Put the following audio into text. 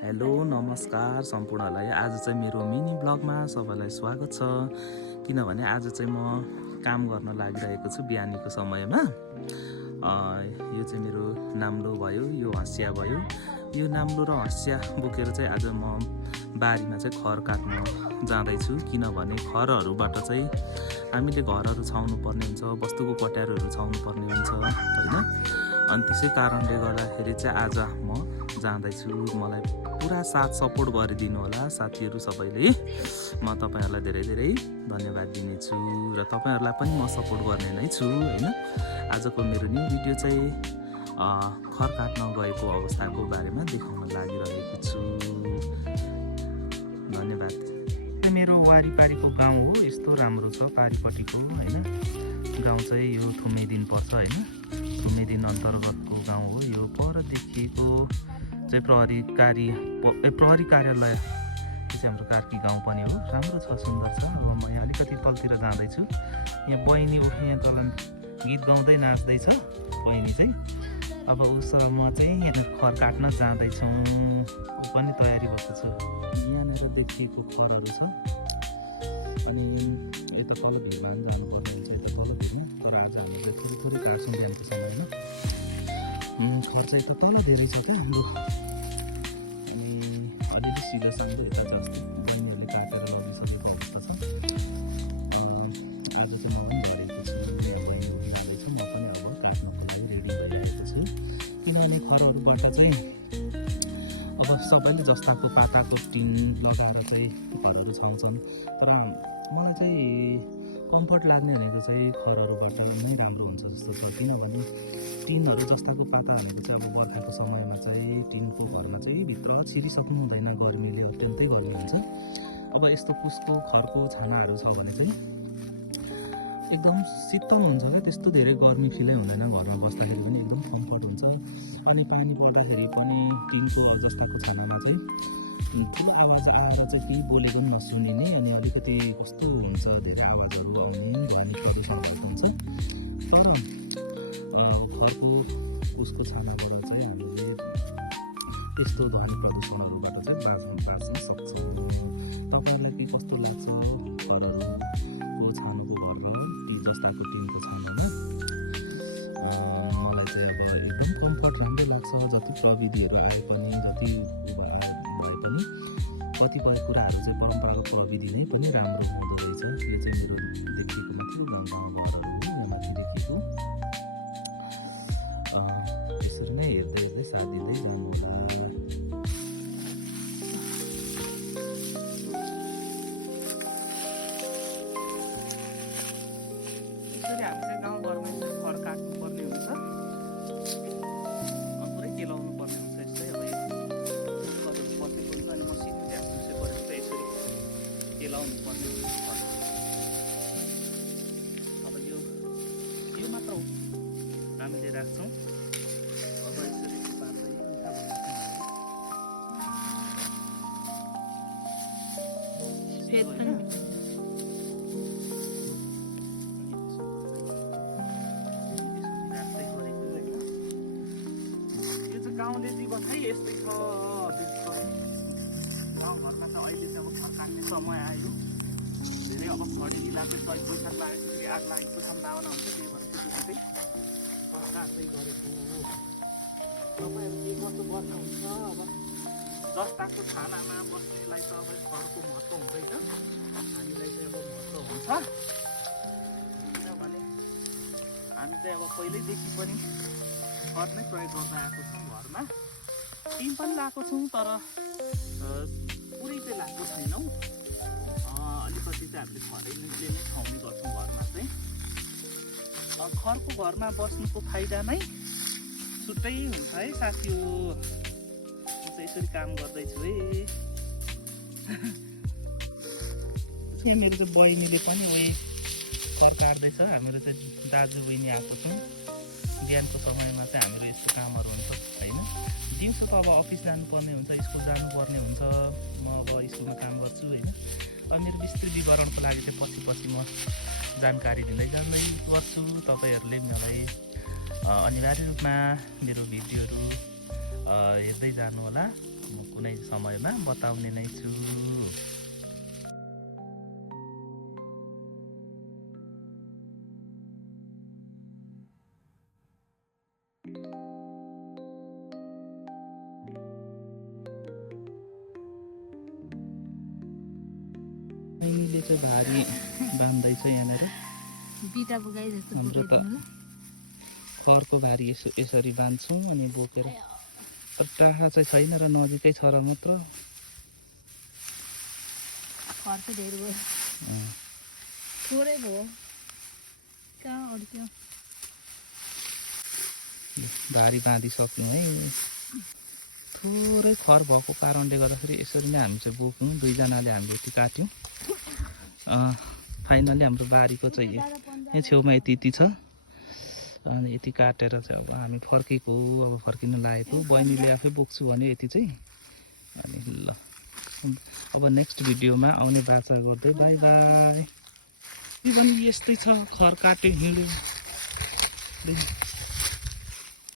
Hello नमस्कार सम्पूर्णलाई। आज चाहिँ मेरो मिनी ब्लगमा सबैलाई स्वागत छ। किनभने आज चाहिँ म काम गर्न लागिरहेको छु बिहानीको समयमा। यो चाहिँ मेरो नाम्लो भयो, यो हँसिया भयो। यो नाम्लो र हँसिया बोकेर चाहिँ आज म बारीमा चाहिँ खर काट्न जाँदैछु। किनभने खरहरूबाट चाहिँ हामीले घरहरू छाउनु पर्ने हुन्छ, वस्तुको पट्यारहरू छाउनु पर्ने हुन्छ होइन। अनि त्यसै कारणले गर्दाखेरि चाहिँ आज म जाँदैछु। मलाई पुरा साथ सपोर्ट गरिदिनु होला साथीहरू सबैले। म तपाईँहरूलाई धेरै धेरै धन्यवाद दिनेछु र तपाईँहरूलाई पनि म सपोर्ट गर्ने नै छु होइन। आजको मेरो न्यू भिडियो चाहिँ खर काट्न गएको अवस्थाको बारेमा देखाउन लागिरहेको छु। धन्यवाद। मेरो वारिपारीको गाउँ हो, यस्तो राम्रो छ पारिपट्टिको होइन। गाउँ चाहिँ यो थुमेदिन पर्छ होइन। थुमेदिन अन्तर्गतको गाउँ हो यो। पर देखिएको चाहिँ प्रहरी कार्यालय चाहिँ हाम्रो कार्की गाउँ पनि हो। राम्रो छ, सुन्दर छ। अब म यहाँ अलिकति तलतिर जाँदैछु। यहाँ बहिनी यहाँ तल गीत गाउँदै नाच्दैछ बहिनी चाहिँ। अब उसँग म चाहिँ खर काट्न जाँदैछु। ऊ पनि तयारी भएको छु। यहाँनिर देखिएको खरहरू छ। अनि यता तल भिडमा जानुपर्ने हुन्छ, यता तल भिडमा। तर आज हामीले थोरै थोरै काट्छौँ बिहानको समयमा। खर्च यता तल धेरै छ क्या हाम्रो। अनि अलिअलि सिधो साङ्दो यता जस्तो बहिनीहरूले काटेर लगिसकेको अवस्था छ। आज चाहिँ म पनि गरेको छु, मेरो बहिनीहरू जाँदैछ, म पनि अब काट्नुको लागि रेडी भइरहेको छु। किनभने खरहरूबाट चाहिँ अब सबैले जस्ताको पाताको टिन लगाएर चाहिँ खरहरू छाउँछन्। तर मलाई चाहिँ कम्फर्ट लाग्ने भनेको चाहिँ खरहरूबाट नै राम्रो हुन्छ जस्तो छ। किनभने टिनहरू जस्ताको पाता भनेको चाहिँ अब बर्खाको समयमा चाहिँ टिनको घरमा चाहिँ भित्र छिरिसक्नु हुँदैन, गर्मीले अत्यन्तै गर्मी हुन्छ। अब यस्तो पुसको खरको छानाहरू छ भने चाहिँ एकदम शीतल हुन्छ क्या, त्यस्तो धेरै गर्मी फिलै हुँदैन। घरमा बस्दाखेरि पनि एकदम कम्फर्ट हुन्छ। अनि पानी पर्दाखेरि पनि टिनको जस्ताको छानामा चाहिँ ठुलो आवाज आएर चाहिँ केही बोलेको पनि नसुनिने। अनि अलिकति कस्तो हुन्छ, धेरै आवाजहरू आउने, ध्वनि प्रदूषणहरू हुन्छ। तर खरको उसको छानाबाट चाहिँ हामीले यस्तो ध्वनि प्रदूषणहरूबाट चाहिँ बाँच्न सक्छौँ। तपाईँहरूलाई के कस्तो लाग्छ खरहरूको छानाको घर र जस्ताको टिनको छानामा? मलाई चाहिँ अब एकदम कम्फर्ट राम्रै लाग्छ। जति प्रविधिहरू आए पनि, जति भए पनि कतिपय कुराहरू चाहिँ परम्परागत प्रविधि नै पनि राम्रो हुँदो रहेछ। यो चाहिँ मेरो देखिएको मात्रै गाउँघरहरू हो, देखिएको। यसरी नै हेर्दै हेर्दै साथ दिँदै जानुहोला। यसरी हामी चाहिँ गाउँघरमा खर काट्नुपर्ने हुन्छ, पुरै केलाउनु पर्ने हुन्छ। यस्तै अब कतिहरू पसेको हुन्छ अनि मसिनो भ्यास परेको चाहिँ यसरी केलाउनु पर्ने हुन्छ। अब यो मात्र हो हामीले राख्छौँ। अब यसरी पार्दै गाउँले जीवन है यस्तै छ। गाउँघरमा त अहिले चाहिँ अब खर काट्ने समय आयो। धेरै अब खडेरी लाग्दैछ, बैशाख लागेपछि आग लागेको सम्भावना हुन्छ। त्यही भएर त्यतिकै खर काट्दै गरेको। तपाईँहरू के कस्तो गर्नुहुन्छ? अब जस्ताको छानामा बस्नेलाई त अब खरको महत्त्व हुँदैन, हामीलाई चाहिँ अब महत्त्व हुन्छ। किनभने हामी चाहिँ अब पहिल्यैदेखि पनि खर नै प्रयोग गर्दै आएको छौँ घरमा। टिन पनि लगाएको छौँ, तर पुरै चाहिँ लगाएको छैनौँ। अलिकति चाहिँ हामीले खरैले नै छाउने गर्छौँ घरमा चाहिँ। खरको घरमा बस्नुको फाइदा नै छुट्टै हुन्छ है साथी हो। म चाहिँ यसरी काम गर्दैछु है। मेरो चाहिँ बहिनीले पनि उयो खर काट्दैछ। हाम्रो चाहिँ दाजु बहिनी आएको छौँ। बिहानको समयमा चाहिँ हाम्रो यस्तो कामहरू हुन्छ होइन। दिउँसो त अब अफिस जानुपर्ने हुन्छ, स्कुल जानुपर्ने हुन्छ। म अब स्कुलमा काम गर्छु होइन। अनि मेरो विस्तृत विवरणको लागि चाहिँ पछि म जानकारी दिँदै जाँदै गर्छु। तपाईँहरूले मलाई अनिवार्य रूपमा मेरो भिडियोहरू हेर्दै जानु होला। म कुनै समयमा बताउने नै छु। अहिले चाहिँ भारी बान्दैछ यहाँनिर बिटा बुगाइ जस्तो हाम्रो त बुगाइदिनु ल। खरको भारी यसरी बाँध्छौँ अनि बोकेर। टाहा चाहिँ छैन र नजिकै छ र मात्र। खर चाहिँ धेरै भयो, थोरै भयो, कहाँ अड्क्यो। भारी बाँधिसक्यौँ है। थोरै खर भएको कारणले गर्दाखेरि यसरी नै हामी चाहिँ बोक्यौँ। दुईजनाले हामीले यति काट्यौँ। फाइनली हाम्रो बारीको चाहिँ यहाँ छेउमा यति छ। अनि यति काटेर चाहिँ अब हामी फर्केको, अब फर्किनु लागेको। बहिनीले आफै बोक्छु भन्यो यति चाहिँ। अनि ल अब नेक्स्ट भिडियोमा आउने बाचा गर्दै बाई बाई। पनि यस्तै छ, खर काट्यो हिँड्यो।